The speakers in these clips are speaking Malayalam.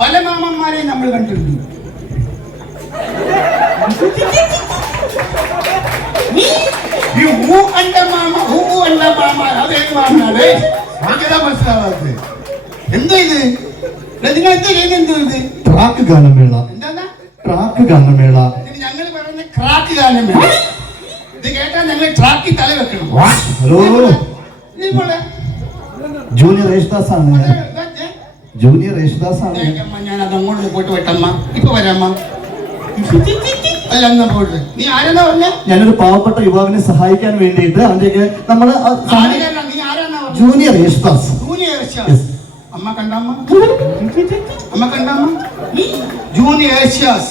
പല മാമന്മാരെയും നമ്മൾ കണ്ടിട്ടുണ്ട്. ഈ ഹൂ അണ്ട മാമ അതേത് മാമനാണ് മനസ്സിലാവാത്തത്? എന്തോ ഇത് നിങ്ങൾ എന്തോ ചെയ്യുന്നത്? എന്തോ ഇത് ട്രാക്ക് ഗാനമേള. എന്താ ട്രാക്ക് ഗാനമേള? ഞങ്ങൾ പറയുന്ന ക്രാക്ക് ഗാനമേള. ഇത് കേട്ടാൽ ഞങ്ങൾ ട്രാക്കിൽ തല വെക്കണം. ഹലോ, ജൂനിയർ യേശുദാസ് ആണ്. ജൂനിയർ യേശുദാസ് ആണ്. ഞാൻ അത് അങ്ങോട്ട് പോയിട്ട് വെട്ടമ്മ. ഇപ്പൊ വരാമ്മ. നീ ആരെന്നാ പറഞ്ഞ? ഞാനൊരു പാവപ്പെട്ട യുവാവിനെ സഹായിക്കാൻ വേണ്ടിയിട്ട് അവന്റെ നമ്മള് ജൂനിയർ യേശുദാസ്. അമ്മ കണ്ടമ്മ, അമ്മ കണ്ടമ്മ. ജൂനിയർ യേശുദാസ്.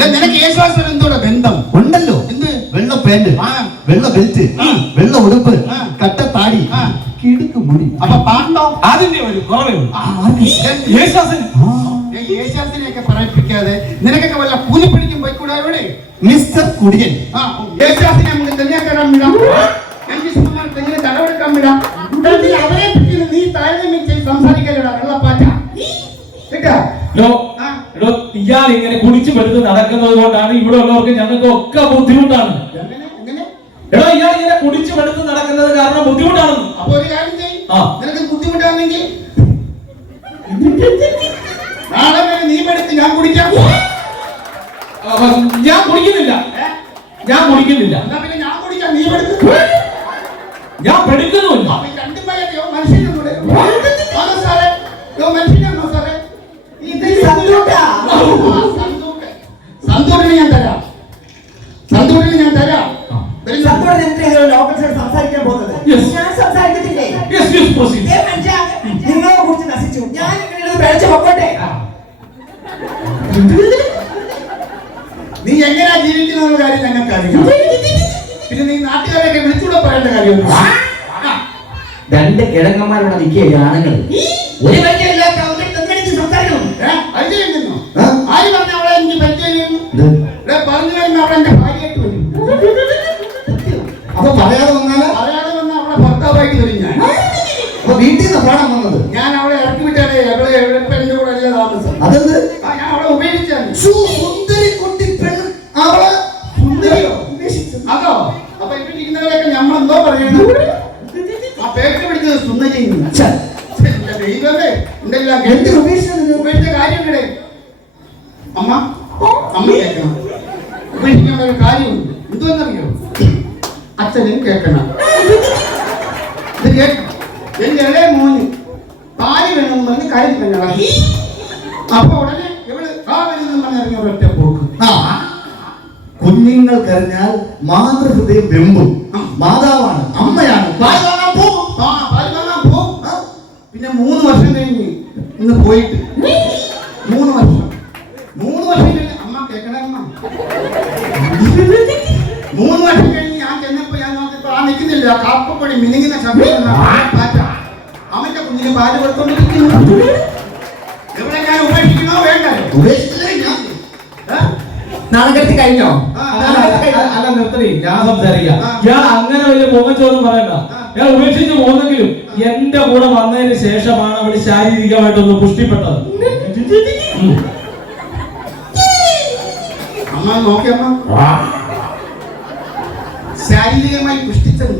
നിനക്ക് യേശുദാസ് എന്തോടെ ബന്ധം ഉണ്ടല്ലോ? എന്ത്? വെള്ള പാന്റ്, വെള്ള ബെൽറ്റ്, വെള്ള ഉടുപ്പ്, കട്ട താടി, കിടുക്ക് മുടി. അപ്പൊ പാണ്ടോ? അതിന്റെ ഒരു കുറവേ ഉള്ളൂ. യേശുദാസിനെയൊക്കെ പറയിപ്പിക്കാതെ നിനക്കൊക്കെ വല്ല കൂലി പിടിക്കും പോയിക്കൂടാ? എവിടെ മിസ്റ്റർ കുടിയൻ? യേശുദാസിനെ നമുക്ക് തെളിയാക്കാൻ വിടാം, തെങ്ങിനെ തലവെടുക്കാൻ വിടാം. അവരെ നീ താരതമ്യം ചെയ്ത് സംസാരിക്കലടാ വെള്ളപ്പാറ്റ. ഇയാൾ ഇങ്ങനെ കുടിച്ചു പെടുത്ത് നടക്കുന്നത് കൊണ്ടാണ് ഇവിടെ ഉള്ളവർക്ക് ഞങ്ങൾക്ക് ഒക്കെ ബുദ്ധിമുട്ടാണ്. എടോ, ഇയാൾ ഇങ്ങനെ കുടിച്ചു പെടുത്ത് നടക്കുന്നത് കാരണം ബുദ്ധിമുട്ടാണ്. അപ്പൊ ഒരു കാര്യം ചെയ്യും, നിനക്ക് ബുദ്ധിമുട്ടാണെങ്കിൽ നാളെ വരെ നീ പെടുത്ത് ഞാൻ കുടിക്കാം. ഞാൻ കുടിക്കുന്നില്ല, ഞാൻ കുടിക്കുന്നില്ല. എന്നാ പിന്നെ ഞാൻ കുടിക്കാം, നീ പെടുത്ത്. ഞാൻ പെടുക്കുന്നുമില്ല. രണ്ടും മനുഷ്യനൂടെ സാറേ, മനുഷ്യനാണോ സാറേ? സന്തൂറിന് ഞാൻ തരാം, സന്തൂറിന് ഞാൻ തരാം. സംസാരിക്കാൻ പോകുന്നത് ഞാൻ സംസാരിക്കത്തില്ലേ? നിങ്ങളെ കുറിച്ച് നശിച്ചു. ഞാൻ പിഴച്ചു പൊക്കോട്ടെ. നീ എങ്ങനെയാ ജീവിക്കുന്ന കാര്യം ഞങ്ങൾക്ക് അറിയാം. പിന്നെ നീ നാട്ടുകാരെയൊക്കെ വിളിച്ചുകൂടെ പറയേണ്ട കാര്യമൊന്നും. രണ്ട് കിഴങ്ങന്മാരുടെ നിൽക്കുക ആണുങ്ങൾ. ഒരു പരിചയമില്ലാത്ത സംസാരിക്കണം. ആര് പറഞ്ഞ അവളെ എനിക്ക് പരിചയം പറഞ്ഞു കഴിഞ്ഞ അവളെ എന്റെ ഭാര്യയായിട്ട് വരും. അപ്പൊ പറയാതെ വന്നാല് അവളെ ഭർത്താവായിട്ട് വരും. ഞാൻ അപ്പൊ വീട്ടിൽ നിന്ന് പാടാൻ വന്നത് ഞാൻ അവളെ ഇറക്കി വിട്ടാലേ അവളെ എന്റെ കൂടെ അല്ല താമസം. അതെന്ത്? ഞാൻ അവളെ ഉപേക്ഷിച്ചാണ്. സുന്ദരി കുട്ടി പെണ്ണ് അവളെ സുന്ദരിയോ അതോ? അപ്പൊ ഇവിടെ ഇരിക്കുന്നവരെയൊക്കെ നമ്മളെന്തോ പറയണം? ആ പേര് പിടിച്ചത് സുന്ദരി. ദൈവമേ, എന്തെല്ലാം ഉപേക്ഷിച്ച കാര്യങ്ങളെ അമ്മ അമ്മ കേൾക്കണം. ഉപേക്ഷിക്കാൻ ഒരു കാര്യമുണ്ട്. എന്തുവെന്നറിയോ? അച്ഛനും കേൾക്കണം. ഇത് കേൾക്കണം. എന്റെ ഇളയ മോന് പാല് വേണമെന്ന് പറഞ്ഞ് കാര്യം തന്നെ. അപ്പൊ ഉടനെ ഇവള് ആ വരുന്നെന്ന് പറഞ്ഞിറങ്ങിയ ഒരൊറ്റ പോക്ക്. കുഞ്ഞുങ്ങൾ കരഞ്ഞാൽ മാതൃഹൃദയം വെമ്പും. മാതാവാണ്, അമ്മയാണ്. പാല് വാങ്ങാൻ പോകും. പിന്നെ 3 വർഷം കഴിഞ്ഞ് ഇന്ന് പോയിട്ട് 3 വർഷം കഴിഞ്ഞ് അമ്മ കേൾക്കണ അമ്മ 3 വർഷം കഴിഞ്ഞ് ഞാൻ ചെന്നപ്പോ ഞാൻ നോക്കിയപ്പോ ആ നിൽക്കുന്നില്ല. കാപ്പപ്പൊടി മിനുങ്ങുന്ന ശബ്ദം അവന്റെ കുഞ്ഞിന് പാല് കൊടുത്തോണ്ടിരിക്കുന്നു. ഇവിടെ ഞാൻ ഉപേക്ഷിക്കണോ വേണ്ട? ഉപേക്ഷിച്ചില്ലേ? ഞാൻ നാളെ കഴിഞ്ഞോ? അല്ല, നിർത്തണേ, ഞാൻ സംസാരിക്കാം. ഞാൻ അങ്ങനെ വലിയ പൊങ്ങച്ചോന്നും പറയണ്ട. ഞാൻ ഉപേക്ഷിച്ച് പോകുന്നെങ്കിലും എന്റെ കൂടെ വന്നതിന് ശേഷമാണ് അവള് ശാരീരികമായിട്ടൊന്ന് പുഷ്ടിപ്പെട്ടത്. അമ്മ നോക്കിയമ്മ ശാരീരികമായി പുഷ്ടിച്ചത്.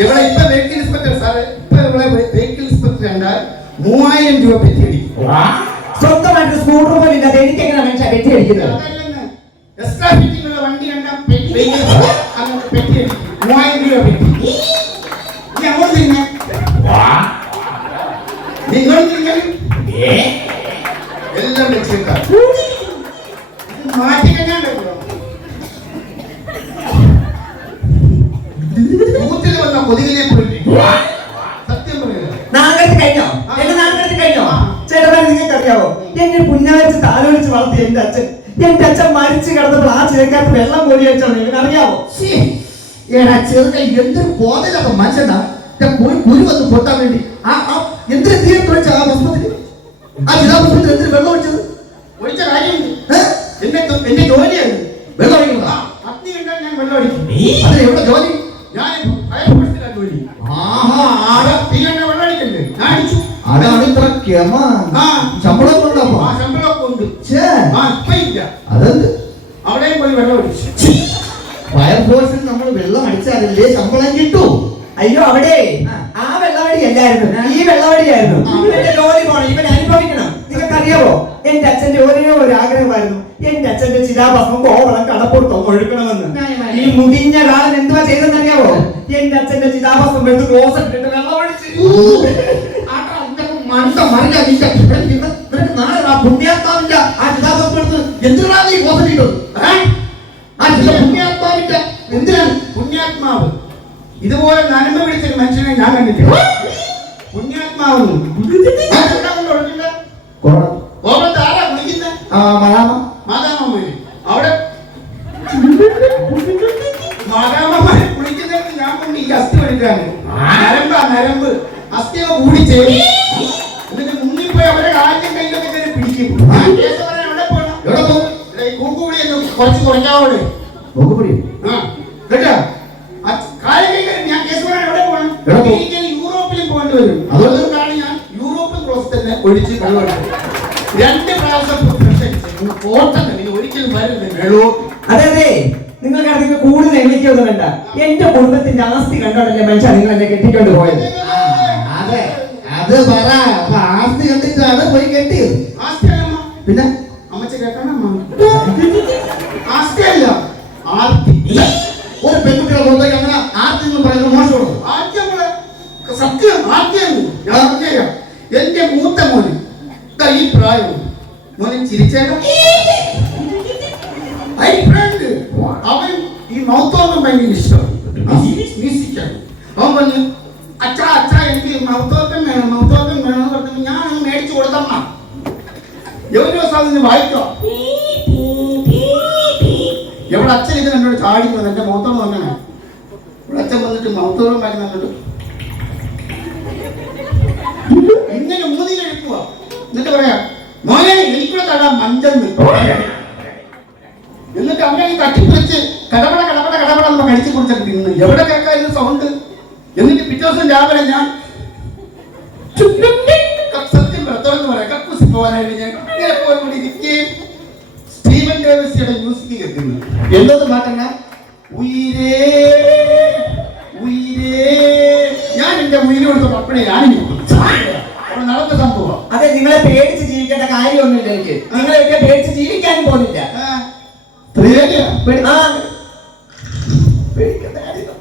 ഇവിടെ ഇപ്പൊ വെഹിക്കിൾ ഇൻസ്പെക്ടർ സാറേ, ഇപ്പൊ ഇവിടെ വെഹിക്കിൾ ഇൻസ്പെക്ടർ കണ്ടാൽ 3000 രൂപ പെറ്റി അടിക്കും. സ്വന്തമായിട്ട് സ്കൂട്ടർ പോലും ഇല്ലാതെ എനിക്ക് എങ്ങനെ മനുഷ്യ പെറ്റി അടിക്കുന്നത്? എക്സ്ട്രാ ഫിറ്റിംഗ് വണ്ടി കണ്ടാൽ പെറ്റി അടിക്കും. 3000 രൂപ പെറ്റി. നീ അങ്ങോട്ട് തിരിഞ്ഞ നിങ്ങൾ എല്ലാം വെച്ചേക്കാം. മാറ്റി കഴിഞ്ഞാണ്ടല്ലോ കൂട്ടിൽ വന്ന കൊതുകിനെ സത്യം പറയുക. നാളെ കഴിഞ്ഞോ? എന്റെ നാളെ കഴിഞ്ഞോ? ചേട്ടാ, നിങ്ങൾക്ക് അറിയാവോ, എന്നെ പുന്നാരിച്ച് താലോലിച്ച് വളർത്തിയ എന്റെ അച്ഛൻ മരിച്ചു കിടന്നപ്പോൾ ആ ചിലക്കകത്ത് വെള്ളം കോരി വെച്ചാണ്. ഇവനറിയാവോ? ചെറുക്കൻ എന്തൊരു ബോധമില്ലാത്ത മനുഷ്യനാ. കുരു വന്ന് പൊട്ടാൻ വേണ്ടി എന്തൊരു തീർത്ത് വെച്ച ആ ഭസ്മത്തിന്, ആ ചിതാഭസ്മത്തിന് എന്തൊരു വെള്ളം ഒഴിച്ചത്? ഒഴിച്ച കാര്യമുണ്ട്. എന്റെ ജോലിയാണ് വെള്ളം ഒഴിക്കുന്നത്. അഗ്നി കണ്ടാൽ ഞാൻ വെള്ളം ഒഴിക്കും. അതിന് എവിടെ ജോലി? ഞാൻ ഫയർഫോഴ്സിലാണ് ജോലി. ആഹാ, നീ എന്നെ വെള്ളടിക്കണ്ടേ? ഞാൻ അടിച്ചു. അതാണ് ഇത്ര ക്ഷമ. ആ. ശമ്പളം കൊണ്ടപ്പോ ആ ശമ്പളമൊക്കെ ഉണ്ട്. ഛേ, ആ ഇപ്പൊ ഇല്ല. അതെന്ത് അവിടെയും പോയി വെള്ളം അടിച്ചു. ഫയർഫോഴ്സിൽ നമ്മൾ വെള്ളം അടിച്ചാലല്ലേ ശമ്പളം കിട്ടൂ. അയ്യോ അവിടെ ആ വെള്ളവടി അല്ലായിരുന്നു, ഈ വെള്ളവടിയായിരുന്നു. ഇവന്റെ ജോലി പോണം, ഇവൻ അനുഭവിക്കണം. നിങ്ങൾക്കറിയാവോ, എന്റെ അച്ഛന്റെ ഒരേ ഒരു ആഗ്രഹമായിരുന്നു, എന്റെ അച്ഛന്റെ ചിതാഭസ്മം കോവളം കടപ്പുറത്തോ ഒഴുക്കണമെന്ന്. ഈ മുടിഞ്ഞ കാലം എന്തുവാ ചെയ്തെന്നറിയാവോ? എന്റെ അച്ഛന്റെ ചിതാഭസ്മം എടുത്ത് ക്ലോസറ്റ് ഇട്ട് വെള്ളം ഒഴിച്ച്. പുണ്യാത്മാവിന്റെ ആ ചിതാഭസ്മം എടുത്ത് എന്തിനാണ് നീ കോസറ്റിട്ടത്? ആ പുണ്യാത്മാവിന്റെ എന്തിനാണ്? പുണ്യാത്മാവ് ഇതുപോലെ നന്മ പിടിച്ചൊരു മനുഷ്യനെ ഞാൻ കണ്ടിട്ടില്ല. പുണ്യാത്മാവ് കോപത്ത് ആരാ വിളിക്കുന്നത്? മാതാമമ്മ. അവിടെ മാതാമമ്മയെ കുളിക്കുന്നതിന് ഞാൻ കൊണ്ട് ഈ അസ്ഥി എടുക്കാണ്. നരമ്പ് അസ്ഥിയൊക്കെ കൂടി ചേരും. എന്നിട്ട് മുന്നിൽ പോയി അവരുടെ കാര്യം കയ്യിലൊക്കെ കയറി പിടിക്കും. എവിടെ പോകണം? എവിടെ പോകും? കൂക്കുകൂടി കുറച്ച് കുറയ്ക്കാവോ? കേട്ടോ, ഞാൻ കേസ് പറയാൻ എവിടെ പോകണം? യൂറോപ്പിലും പോകേണ്ടി വരും. അതുകൊണ്ടാണ് ഞാൻ യൂറോപ്യൻ പ്രോസസ് തന്നെ ഒഴിച്ച് വെള്ളം 2 പ്രാവശ്യം ഒരിക്കലും വരുന്നില്ല. അതെ അതെ, നിങ്ങൾക്ക് കൂടുതൽ എണ്ണിക്കൊന്നും വേണ്ട. എന്റെ കുടുംബത്തിന്റെ ആസ്തി കണ്ടോണ്ടല്ലേ മനുഷ്യ നിങ്ങൾ എന്നെ കെട്ടിക്കൊണ്ട് പോയത്. അതെ, അത് പറ. അപ്പൊ ആസ്തി കണ്ടിട്ടാണ് പോയി കെട്ടിയത്. ആസ്തിയല്ല, പിന്നെ അമ്മച്ച കേൾക്കണം. ആസ്തിയല്ല, ആർത്തി. ഒരു പെൺകുട്ടിയുടെ പുറത്തേക്ക് അങ്ങനെ ആർത്തി എന്ന് പറയുന്നത് മോശമാണ്. ആദ്യം സത്യം ആദ്യം ഞാൻ പറഞ്ഞേക്കാം. എന്റെ മൂത്ത മോന് ഈ പ്രായം മോനെ ചിരിച്ചേക്കാം. അവൻ ഈ മൗത്തോർഗം ഭയങ്കര ഇഷ്ടമാണ്. അവൻ പറഞ്ഞു, അച്ഛാ അച്ഛാ എനിക്ക് മൗത്തോർഗം വേണം, മൗത്തോർഗം വേണം എന്ന് പറഞ്ഞപ്പോൾ ഞാൻ മേടിച്ചു കൊടുത്തമ്മ. ഒരു ദിവസം അതിന് വായിക്കോ. എവിടെ അച്ഛൻ ഇത് എന്നോട് ചാടിക്കുന്നത് എന്റെ മൗത്തോളം അങ്ങനെ. ഇവിടെ അച്ഛൻ വന്നിട്ട് മൗത്തോളം വായിക്കുന്ന കണ്ടു ഇങ്ങനെ മൂന്നിൽ എഴുക്കുക. എന്നിട്ട് പറയാ, മോനെ എനിക്കൂടെ തടാം മഞ്ചം നിൽക്കും. എന്നിട്ട് അമ്മ ഈ തട്ടിപ്പിടിച്ച് കടപട കടപട കടപട നമ്മൾ കഴിച്ചു കുടിച്ചിട്ട് തിന്നു. എവിടെ കേൾക്കായിരുന്നു സൗണ്ട്? എന്നിട്ട് പിറ്റേ ദിവസം രാവിലെ ഞാൻ സത്യം തുറന്ന് പറയാം, കക്കൂസി പോകാനായിട്ട് ഞാൻ ഇങ്ങനെ പോയി ഇരിക്കുകയും സ്റ്റീവൻ ഡേവിസിയുടെ മ്യൂസിക് കേൾക്കുന്നു. എന്തത് പാട്ടല്ല? ഉയരേ ഉയരേ. ഞാൻ എന്റെ ഉയര് കൊടുത്ത പപ്പടേ ഞാനിരിക്കും. അവിടെ നടന്ന സംഭവം. അതെ, നിങ്ങളെ പേടിച്ച് ജീവിക്കേണ്ട കാര്യമൊന്നുമില്ല. എനിക്ക് നിങ്ങളെയൊക്കെ പേടിച്ച് ജീവിക്കാനും പോകുന്നില്ല.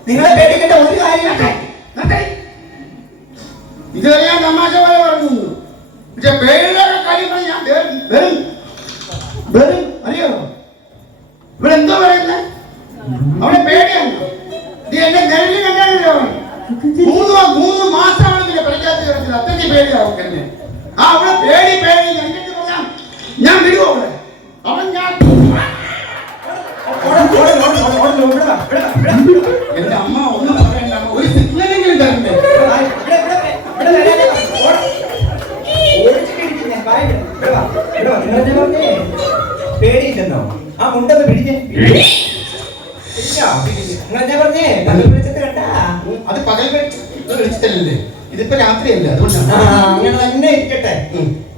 നിങ്ങളെ പേടിക്കേണ്ട ഒരു കാര്യമില്ല. ഇതുവരെ ഞാൻ തമാശ പോലെ പറഞ്ഞു. പക്ഷെ പേടിയുടെ കാര്യം ഞാൻ വെറും അറിയോ? ഇവിടെ എന്തോ പറയുന്നത്? അവിടെ പേടിയാണ്. എന്റെ നെല്ലിൽ കണ്ടാണല്ലോ 3 മാസമാണെങ്കിലേ പഠിക്കാത്ത കിടക്കുന്നത്. അത്രയ്ക്ക് പേടിയാവും എന്നെ. ആ അവിടെ പേടി പേടി എന്നിട്ട് പറയാം ഞാൻ വിടുവോ അവിടെ? അവൻ ഞാൻ എന്റെ അമ്മ ഒന്നും പറയണ്ട, ഒരു സിഗ്നലെങ്കിലും തരണ്ടേ? പേടിയില്ലെന്നോ? ആ മുണ്ടൊന്ന് പിടിച്ചേ. നിങ്ങളെന്നെ പറഞ്ഞേ പകൽ പിടിച്ചിട്ട് കണ്ടാ? അത് പകൽ വിളിച്ചിട്ടല്ലേ, ഇതിപ്പോ രാത്രിയല്ല. അതുകൊണ്ടാണ് അങ്ങനെ തന്നെ ഇരിക്കട്ടെ.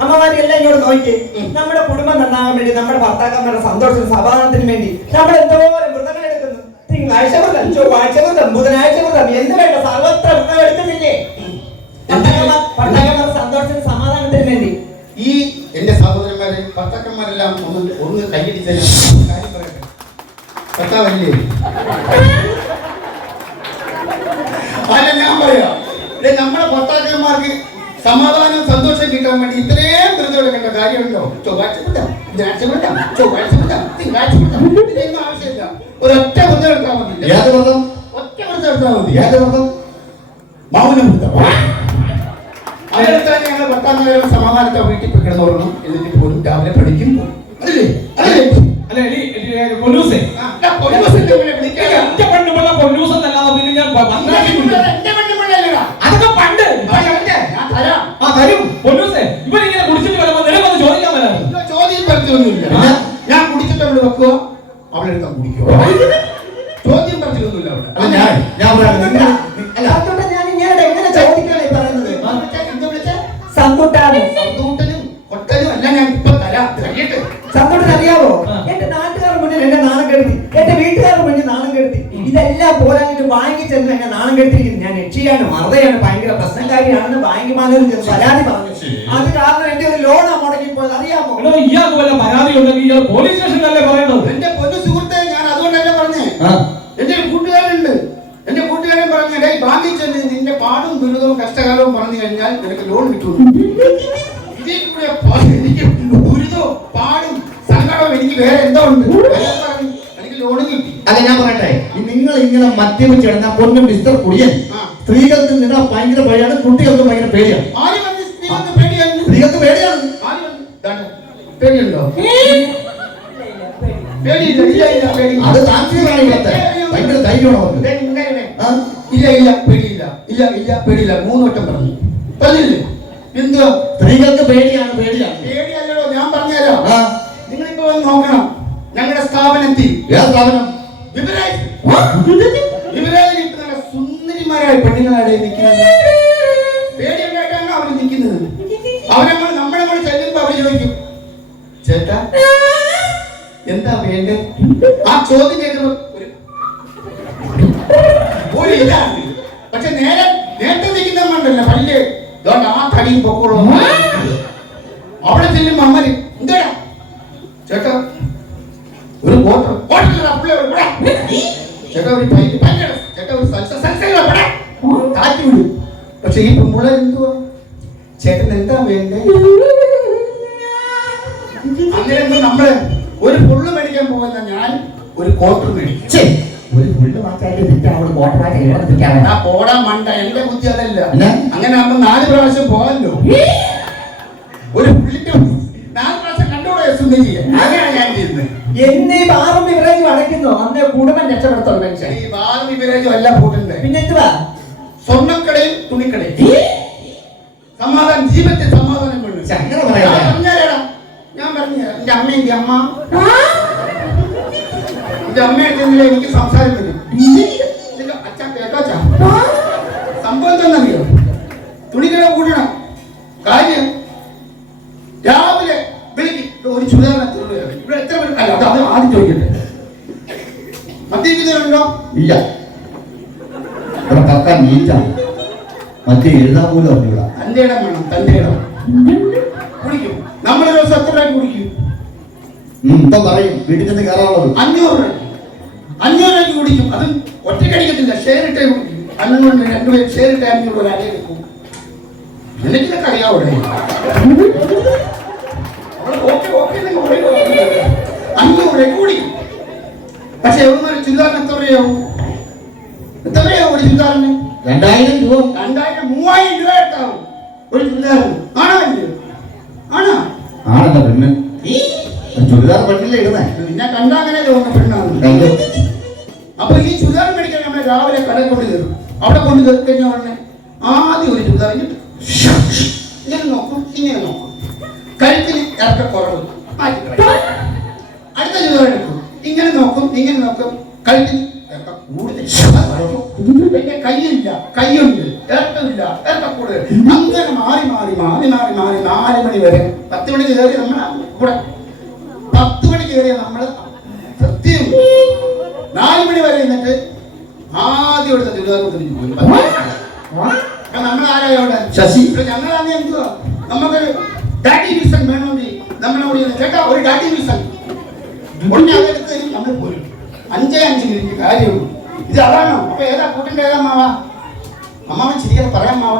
അമ്മമാരെല്ലാം ഇങ്ങോട്ട് നോക്കി. നമ്മുടെ കുടുംബം നന്നാകാൻ വേണ്ടി, നമ്മുടെ ഭർത്താക്കന്മാരുടെ സന്തോഷത്തിന് സമാധാനത്തിന് വേണ്ടി നമ്മൾ എന്തോരം വ്രതങ്ങൾ എടുക്കുന്നു. തിങ്കളാഴ്ച വ്രതം, ചൊവ്വാഴ്ച വ്രതം, ബുധനാഴ്ച വ്രതം, എന്ത് വേണ്ട സർവത്ര വ്രതം എടുക്കുന്നില്ലേ ഭർത്താക്കന്മാരുടെ സന്തോഷത്തിന് സമാധാനത്തിന് വേണ്ടി. ഈ എന്റെ സഹോദരന്മാരെ ഭർത്താക്കന്മാരെല്ലാം ഒന്ന് കൈയടിച്ചാൽ കാര്യം പറയട്ടെ. ഭർത്താവല്ലേ? അല്ല ഞാൻ പറയാം, നമ്മുടെ ഭർത്താക്കന്മാർക്ക് സമാധാനം സന്തോഷം കിട്ടാൻ വേണ്ടി ഇത്രയും ധൃതി എടുക്കേണ്ട കാര്യമുണ്ടോ? ചൊവ്വാഴ്ച വിടാം, ബുധനാഴ്ച വിടാം, ചൊവ്വാഴ്ച വിടാം, തിങ്കളാഴ്ച വിടാം. ഇതിനൊന്നും ആവശ്യമില്ല. ഒരൊറ്റ വ്രതം എടുത്താൽ മതി. ഏത് വ്രതം? ഒറ്റ വ്രതം എടുത്താൽ മതി. ഏത് വ്രതം? മൗനം വ്രതം. അതെടുത്താൽ ഞങ്ങൾ ഭർത്താക്കന്മാരും സമാധാനത്തെ വീട്ടിൽ പോയി കിടന്നോളണം. എന്നിട്ട് പോലും രാവിലെ പഠിക്കും. അതല്ലേ അതല്ലേ പൊന്നൂസേ, വിളിക്കാൻ എന്റെ പെണ്ണുപിള്ള പൊന്നൂസ് എന്നല്ലാതെ പിന്നെ ഞാൻ അതൊക്കെ പണ്ട് തരും. പൊന്നൂസേ, ഇവരിങ്ങനെ കുടിച്ചിട്ട് വരുമ്പോ നിനക്കൊന്ന് ചോദിക്കാൻ വരാം. ചോദ്യം പറിച്ചൊന്നുമില്ല. ഞാൻ കുടിച്ചിട്ട് അവിടെ വെക്കുക, അവളെടുത്താൽ കുടിക്കുക. ചോദ്യം പറിച്ച് പറ്റിയൊന്നുമില്ല അവിടെ. അല്ല ഞാൻ പറയാം അല്ല സന്തോട്ടാ, ഞാൻ ഇങ്ങനെ എങ്ങനെ ചോദിക്കാണ് ഈ പറയുന്നത്? എന്താ വിളിച്ചാ? സന്തോട്ടാണ്. സന്തൂട്ടനും കൊട്ടനും എല്ലാം ഞാൻ ഇപ്പൊ തരാം. കഴിയട്ടെ. സന്തോട്ടിന് അറിയാവോ, ആ. എന്റെ നാട്ടുകാരുടെ മുന്നിൽ എന്നെ നാണം കെടുത്തി, എന്റെ വീട്ടുകാരുടെ മുന്നിൽ നാണം കെടുത്തി, ഇതെല്ലാം പോരാഞ്ഞിട്ട് ബാങ്കിൽ ചെന്ന് എന്നെ നാണം കെടുത്തിരിക്കുന്നു. ഞാൻ രക്ഷിയാണ്, മറുതയാണ്, ഭയങ്കര പ്രശ്നക്കാരിയാണെന്ന് ബാങ്ക് മാനേജർ ചെന്ന് പരാതി പറഞ്ഞു. അത് കാരണം എന്റെ ഒരു ലോണാ മുടങ്ങിപ്പോയത്, അറിയാമോ? എടോ, ഇയാൾക്ക് വല്ല പരാതി ഉണ്ടെങ്കിൽ ഇയാൾ പോലീസ് സ്റ്റേഷനിലല്ലേ പറയേണ്ടത്? എന്റെ പൊന്നു സുഹൃത്തെ, ഞാൻ അതുകൊണ്ടല്ലേ പറഞ്ഞേ. ആ എന്റെ ഒരു കൂട്ടുകാരുണ്ട്. എന്റെ കൂട്ടുകാരൻ പറഞ്ഞു, "ഡേയ്, ബാങ്കിൽ ചെന്ന് നിന്റെ പാടും ദുരിതവും കഷ്ടകാലവും പറഞ്ഞു കഴിഞ്ഞാൽ നിനക്ക് ലോൺ കിട്ടും." ഇതിൽ കൂടെ എനിക്ക് ദുരിതവും പാടും സങ്കടവും എനിക്ക് വേറെ എന്തോ ഉണ്ട്. അയാൾ പറഞ്ഞു, എനിക്ക് ലോൺ കിട്ടി. അല്ല ഞാൻ പറയട്ടെ, നിങ്ങൾ ഇങ്ങനെ മദ്യപിച്ചിടുന്ന പൊന്നും മിസ്റ്റർ കുടിയൻ, ആ. സ്ത്രീകൾക്ക് നിങ്ങളെ ഭയങ്കര പേടിയാണ്, കുട്ടികൾക്ക് ഭയങ്കര പേടിയാണ്. ആര് പറഞ്ഞു സ്ത്രീകൾക്ക് പേടിയായിരുന്നു? സ്ത്രീകൾക്ക് പേടിയാണ്. ആര് പറഞ്ഞു? ദാണ്ടെ, പേടിയുണ്ടോ? പേടിയില്ല. ഇല്ല, ഇല്ല, പേടിയില്ല. അത് താല്പര്യമാണ് ഇവിടുത്തെ ഭയങ്കര ധൈര്യമാണ് അവർക്ക്. ദേ, ഇങ്ങനെ. ആ? ഇല്ല, ഇല്ല, പേടിയില്ല. ഇല്ല, ഇല്ല, പേടിയില്ല. 3 വട്ടം പറഞ്ഞു. പറഞ്ഞില്ലേ? എന്തുവാ? സ്ത്രീകൾക്ക് പേടിയാണ് പേടിയാണ്. പേടിയല്ലടോ, ഞാൻ പറഞ്ഞുതരാം. ആ നിങ്ങളിപ്പോ വന്ന് നോക്കണം. ഞങ്ങളുടെ സ്ഥാപനത്തിൽ ഏത് സ്ഥാപനം? വിവരായി ആ? നല്ല സുന്ദരിമാരായ പെണ്ണുങ്ങളാണ് നിൽക്കുന്നത്. പേടിയുണ്ടായിട്ടാണ് അവർ നിൽക്കുന്നത്. നമ്മളെ കൂടെ ചെല്ലുമ്പോ അവർ ചോദിക്കും, ചേട്ടാ എന്താ വേണ്ടേ? ആ ചോദ്യം കേൾക്കുമ്പോ ഒരു ഇതാണ്. പക്ഷെ നേരത്തെ നിൽക്കുന്ന മണ്ടല്ല പല്ല് ഇതുകൊണ്ട് ആ തടിയും പൊക്കോളൂ. അവിടെ ചെല്ലുമ്പോ അമ്മ എന്താ ചേട്ടാ ഒരു ബോട്ടൽ ചേട്ടാ ഒരു ചേട്ടാ ഒരു കാറ്റ് വിടും. പക്ഷെ ഈ പെൺപിള്ളേർ എന്തുവാ, ചേട്ടൻ എന്താ വേണ്ടേ? അങ്ങനെ നമ്മള് ഒരു പുള്ളു മേടിക്കാൻ പോകുന്ന ഞാൻ ഒരു കോട്ടർ മേടിക്കും. ഛെ, ഒരു പുല്ല് മാത്രമായിട്ട് നിൽക്കാൻ അവള് ബോട്ടറായിട്ട് ഇവിടെ നിൽക്കാൻ ആ പോടാ മണ്ട, എന്റെ ബുദ്ധി അതല്ല. എന്നാ? അങ്ങനെ ആകുമ്പോ 4 പ്രാവശ്യം പോകാമല്ലോ. ഒരു പുള്ളിന്റെ 4 പ്രാവശ്യം കണ്ടോടെ സുന്ദരി. അങ്ങനെയാണ് ഞാൻ ചെയ്യുന്നത്. എന്നെ ഈ ബാറും ബിവറേജും അടയ്ക്കുന്നു, അന്നേ കുടുംബം രക്ഷപ്പെടുത്തുള്ളൂ മനുഷ്യൻ. ഈ ബാറും വിവരേജും എല്ലാം കൂട്ടുണ്ട്. പിന്നെന്തുവാ? സ്വർണ്ണക്കടയും തുണിക്കടയും സമാധാനം, ജീവിതത്തിൽ സമാധാനം വേണം. ഛെ, അങ്ങനെ പറയാ. ഞാൻ പറഞ്ഞുതരാം. എന്റെ അമ്മ എന്റെ അമ്മയുടെ എനിക്ക് സംസാരം വരും. അച്ഛാ കേട്ടാച്ചാ സംഭവം എന്താണെന്നറിയോ? തുണിക്കട കൂട്ടണം. കാര്യം രാവിലെ വിളിക്കും, ഒരു ചുരിദാറിന് ഇവിടെ എത്ര പേര് അല്ല അത് ആദ്യം ചോദിക്കട്ടെ. മദ്യപിക്കുന്നവരുണ്ടോ? ഇല്ല, ഇവിടെ കക്കാൻ നീറ്റാണ്. മറ്റേ എഴുതാൻ പോലും അറിഞ്ഞൂടാ. തന്റെ ഇടം വേണം, തന്റെ ഇടം. കുടിക്കും. നമ്മളൊരു ദിവസം എത്ര രൂപ കുടിക്കും? ഇപ്പൊ പറയും വീട്ടിൽ ചെന്ന് കയറാനുള്ളത് 500 രൂപ. 500 രൂപയ്ക്ക് കുടിക്കും. അതും ഒറ്റക്കടിക്കത്തില്ല, ഷെയർ ഇട്ടേ കുടിക്കും. 500 രണ്ടുപേരും ഷെയർ ഇട്ടേ 500 രൂപ അരയെ എടുക്കും. എനിക്കിതൊക്കെ അറിയാവോ? 500 രൂപ കുടിക്കും. പക്ഷെ ഒരു ചുരിദാറിന് എത്ര രൂപയാവും? എത്ര രൂപയാവും ഒരു ചുരിദാറിന്? 2000 രൂപ. 2000 3000 രൂപ എടുത്താവും ഒരു ചുരിദാറിന്. ആണോ ഇല്ലയോ? ആണോ? ആണല്ലോ പെണ്ണ്. ചുരിദാർ പെണ്ണില്ലേ ഇടുന്നേ. നിന്നെ കണ്ടാ അങ്ങനെ തോന്നുന്ന പെണ്ണാണ്. അപ്പൊ ഈ ചുരിദാർ മേടിക്കാൻ നമ്മൾ രാവിലെ കടയിൽ കൊണ്ട് കയറും. അവിടെ കൊണ്ട് കയറി കഴിഞ്ഞ ഉടനെ ആദ്യം ഒരു ചുരിദാർ ഇങ്ങനെ നോക്കും, ഇങ്ങനെ നോക്കും. കഴുത്തിന് ഇറക്കക്കുറവ് മാറ്റി. അടുത്ത ചുരിദാർ എടുക്കും, ഇങ്ങനെ നോക്കും, ഇങ്ങനെ നോക്കും. കഴുത്തിന് ഇറക്കം കൂടുതൽ. പിന്നെ കൈയില്ല, കൈയുണ്ട്, ഇറക്കമില്ല, ഇറക്കക്കൂടുതൽ. അങ്ങനെ മാറി 4 മണി വരെ. 10 മണിക്ക് കയറി നമ്മളെ കൂടെ 10 മണിക്ക് കയറിയ നമ്മള് സത്യം 4 മണി വരെ എന്നിട്ട് ആദ്യം എടുത്ത ചുരിദാർ നമ്മൾ ആരായ അവിടെ ശശി. ഞങ്ങളാണ് എന്തുവാ നമുക്കൊരു ഡാഡി വിസൺ വേണമെങ്കിൽ നമ്മളെ കൂടി ചേട്ടാ ഒരു ഡാഡി വിസൺ ഉടനെ അതെടുത്ത് നമ്മൾ പോരും. 5 മിനിറ്റ് കാര്യമുള്ളൂ. ഇത് അതാണോ? അപ്പൊ ഏതാ കൂട്ടിന്റെ ഏതാ മാവാ? അമ്മാവൻ ശരിയാ പറയാൻ മാവാ,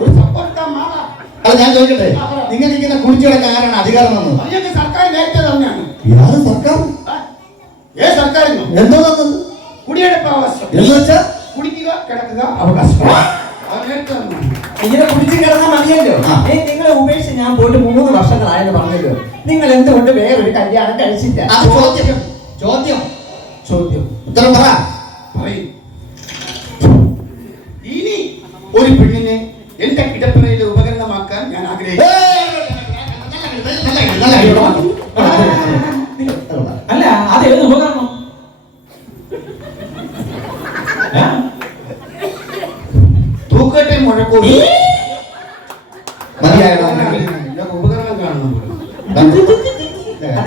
ഒരു സപ്പോർട്ടാ മാവാ. അല്ല ഞാൻ ചോദിക്കട്ടെ, നിങ്ങൾ ഇങ്ങനെ കുടിച്ചു കിടക്കാൻ ആരാണ് അധികാരം തന്നത്? അതിനൊക്കെ സർക്കാർ നേരത്തെ തന്നെയാണ്. യാതൊരു സർക്കാർ ഏത് സർക്കാരിനോ? എന്തോ തന്നത്? കുടിയെടുപ്പ് അവകാശം. എന്ന് വെച്ചാ കുടിക്കുക, കിടക്കുക അവകാശം. അത് നേരത്തെ തന്നെയാണ്. ഇങ്ങനെ കുടിച്ച് കിടന്നാൽ മതിയല്ലോ. നിങ്ങളെ ഉപേക്ഷിച്ച് ഞാൻ പോയിട്ട് 3 വർഷങ്ങളായെന്ന് പറഞ്ഞല്ലോ. നിങ്ങൾ എന്തുകൊണ്ട് വേറൊരു കല്യാണം കഴിച്ചില്ല? അത് ചോദ്യം ഉത്തരം പറ. പറയും. ഇനി ഒരു പെണ്ണിനെ എന്റെ കിടപ്പറയിലെ ഉപകരണമാക്കാൻ ഞാൻ ആഗ്രഹിക്കുന്നു. അല്ല, അത് ഏത് ഉപകരണം?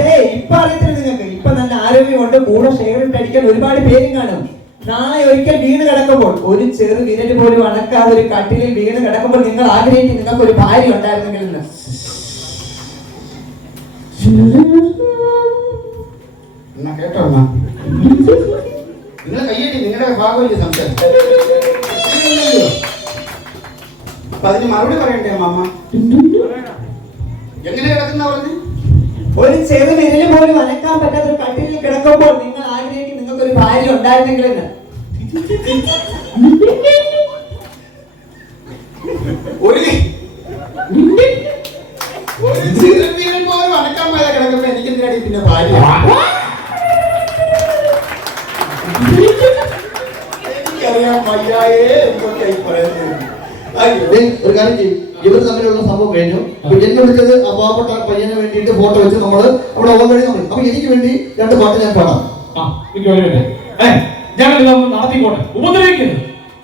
അതെ ഇപ്പൊ അറിയത്തില്ല നിങ്ങൾക്ക്. ഇപ്പൊ നല്ല ആരോഗ്യമുണ്ട്, കൂടെ ഷെയർ ഇട്ട് അടിക്കാൻ ഒരുപാട് പേരും കാണും. നാളെ ഒരിക്കൽ വീണ് കിടക്കുമ്പോൾ ഒരു ചെറു വിരൽ പോലും അനക്കാതെ ഒരു കട്ടിലിൽ വീണ് കിടക്കുമ്പോൾ നിങ്ങൾ ആഗ്രഹിക്കും നിങ്ങൾക്ക് ഒരു ഭാര്യ ഉണ്ടായിരുന്നെങ്കിൽ എന്ന്. എന്നാ കേട്ടോ അമ്മ, നിങ്ങൾ കയ്യടി, നിങ്ങളുടെ ഭാഗമല്ലേ സംസാരിച്ചു. അപ്പൊ അതിന് മറുപടി പറയണ്ടേ അമ്മ? എങ്ങനെ കിടക്കുന്ന പറഞ്ഞു? ഒരു ചെറു വിരൽ പോലും അനക്കാൻ പറ്റാത്ത ഒരു കട്ടിലിൽ കിടക്കുമ്പോൾ നിങ്ങൾ ആഗ്രഹിക്കും നിങ്ങൾക്ക് ഒരു ഭാര്യ ഉണ്ടായിരുന്നെങ്കിൽ എന്ന്. ഒരു ചെറുവീരൻ പോലും അനക്കാൻ പോയാ കിടക്കുമ്പോ എനിക്ക് എന്തിനാടി പിന്നെ ഭാര്യ? എനിക്കറിയാം വയ്യായേ എന്തൊക്കെയായി പറയുന്നത്. ഒരു കാര്യം ചെയ്യും, ഇവർ തമ്മിലുള്ള സംഭവം കഴിഞ്ഞു. എന്നെ വിളിച്ചത് ആ പാവപ്പെട്ട പയ്യന് വേണ്ടിയിട്ട് ഫോട്ടോ വെച്ച് നമ്മള് അവിടെ ഓൾറെഡി നമ്മൾ. അപ്പൊ എനിക്ക് വേണ്ടി 2 പാട്ട് ഞാൻ പാടാം. നടത്തിക്കോട്ടെ, ഉപദ്രവിക്കരുത്.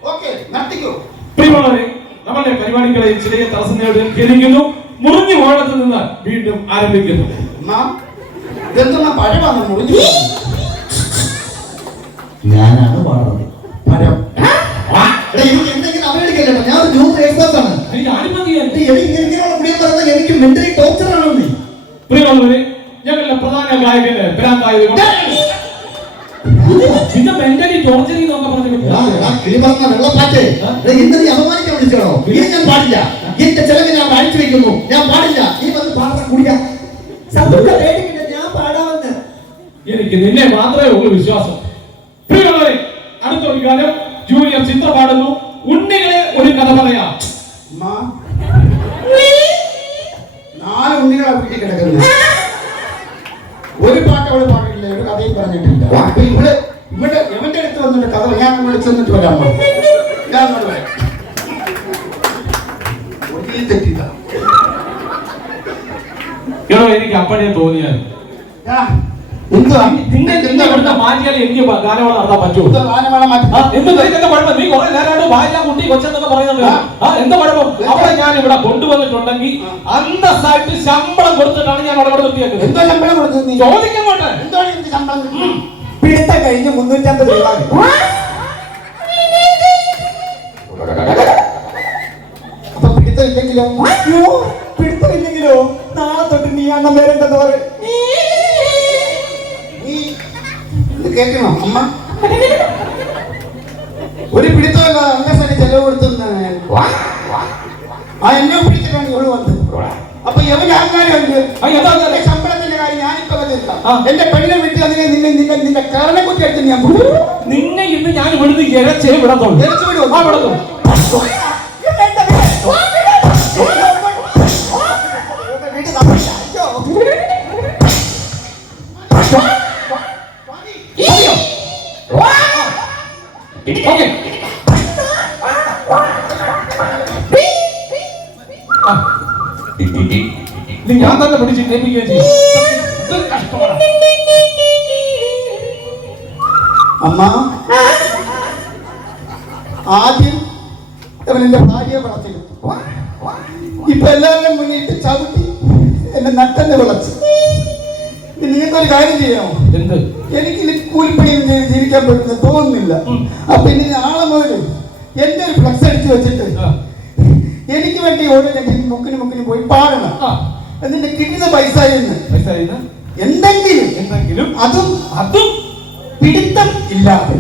ഓക്കേ, നടത്തിക്കോ. പ്രിയമുള്ളവരെ, നമ്മുടെ പരിപാടികളെ ചെറിയ തടസ്സം നേടിയിരിക്കുന്നു. മുറിഞ്ഞു പോകത്ത് നിന്ന് വീണ്ടും ആരംഭിക്കുന്നു. ഇതെന്താ പഴമാണ് മുറിഞ്ഞു? ഞാനാണ് പാടുന്നത്. പഴം എനിക്ക് എന്തെങ്കിലും അവഗണിക്കല്ലോ, ഞാൻ ഒരു ന്യൂ ആണ്. എനിക്ക് മെന്റലി ടോർച്ചർ ആണോ നീ? പ്രിയമുള്ളവരെ, ഞങ്ങളുടെ പ്രധാന ഗായകന് ഭ്രാന്തായതുകൊണ്ട് പിന്നെ മെന്റലി ടോർച്ചർ എന്നൊക്കെ വെള്ളപ്പാറ്റ് ഇന്ന് നീ അപമാനിക്കാൻ വിളിച്ചോ? ഇനി ഞാൻ പാടില്ല. എന്റെ ചെലവ് ഞാൻ അഴിച്ചു വെക്കുന്നു. ഞാൻ പാടില്ല. നീ വന്ന് പാടാൻ കൂടിയ ഞാൻ പാടാമെന്ന്. എനിക്ക് നിന്നെ മാത്രമേ ഉള്ളൂ വിശ്വാസം. പ്രിയമുള്ളവരെ, അടുത്ത ഒരു കാലം ജൂനിയർ ചിത്ര പാടുന്നു. ഉണ്ണികളെ ഒരു കഥ പറയാം. 4 ഉണ്ണികളാ വീട്ടിൽ കിടക്കുന്നത്. ഒരു പാട്ട് അവള് പാടിയില്ല, ഒരു കഥയും പറഞ്ഞിട്ടില്ല. അപ്പൊ ഇവിടെ എവന്റെ അടുത്ത് വന്നിട്ട് കഥ ഞാൻ വിളിച്ചു വന്നിട്ട് വരാമോ? ഞാൻ അങ്ങോട്ട് വരാം. തെറ്റില്ല. എനിക്ക് അപ്പഴേ തോന്നിയാൽ മാറ്റിയാൽ എനിക്ക് ഗാനമേള നടത്താൻ പറ്റുമോ? എന്ത് കുഴപ്പം? നീ കുറെ നേരമായിട്ട് ഭാര്യ കുട്ടി കൊച്ചെന്നൊക്കെ പറയുന്നുണ്ട്. എന്താ കുഴപ്പം? അവിടെ ഞാൻ ഇവിടെ കൊണ്ടുവന്നിട്ടുണ്ടെങ്കിൽ അന്തസ്സായിട്ട് ശമ്പളം കൊടുത്തിട്ടാണ് ഞാൻ അവിടെ നിർത്തിയേക്കുന്നത്. എന്തോ ശമ്പളം കൊടുത്തു? ചോദിക്കാൻ പോട്ടെ. എന്തോ ശമ്പളം? പിടുത്തം കഴിഞ്ഞ് 350 രൂപ. അപ്പൊ പിടുത്തമില്ലെങ്കിലോ? പിടുത്തമില്ലെങ്കിലോ നാളെ തൊട്ട് നീ അണ്ണം വരണ്ടെന്ന് പറയും. കേൾക്കണോ അമ്മ? ഒരു പിടുത്തമല്ല, അംഗസരി ചെലവ് കൊടുത്തു. ആ എന്നെ പിടിച്ചിട്ടാണ് ഇവള് വന്നത്. അപ്പൊ എവന് അഹങ്കാരമുണ്ട്. ശമ്പളത്തിന്റെ കാര്യം ഞാനിപ്പോ വന്നിരിക്കാം. എന്റെ പെണ്ണിനെ വിട്ട് അതിനെ നിന്റെ കാരണെ കുറ്റി എടുത്ത് ഞാൻ നിന്നെ ഇന്ന് ഞാൻ ഇവിടുന്ന് ഇരച്ചേ വിടത്തുള്ളൂ. ഞാൻ തന്നെ പിടിച്ച് കേൾപ്പിക്കുകയും ചെയ്യും. അമ്മ ആദ്യം അവൻ എന്റെ ഭാര്യയെ വളച്ചെടുത്തു. ഇപ്പൊ എല്ലാവരും മുന്നിട്ട് ചവിട്ടി എന്നെ നട്ടെന്നെ വിളച്ചു. നിങ്ങൾക്കൊരു കാര്യം ചെയ്യാമോ? എന്ത്? എനിക്ക് ഇനി കൂലിപ്പണിയും ചെയ്ത് ജീവിക്കാൻ പറ്റുന്ന തോന്നുന്നില്ല. അപ്പൊ ഇനി നാളെ മുതൽ എന്റെ ഒരു ഫ്ലക്സ് അടിച്ചു വെച്ചിട്ട് എനിക്ക് വേണ്ടി ഓരോ മുക്കിന് പോയി പാടണം. എന്നിട്ട് കിട്ടുന്ന പൈസ എന്തെങ്കിലും അതും പിടുത്തം ഇല്ലാതെ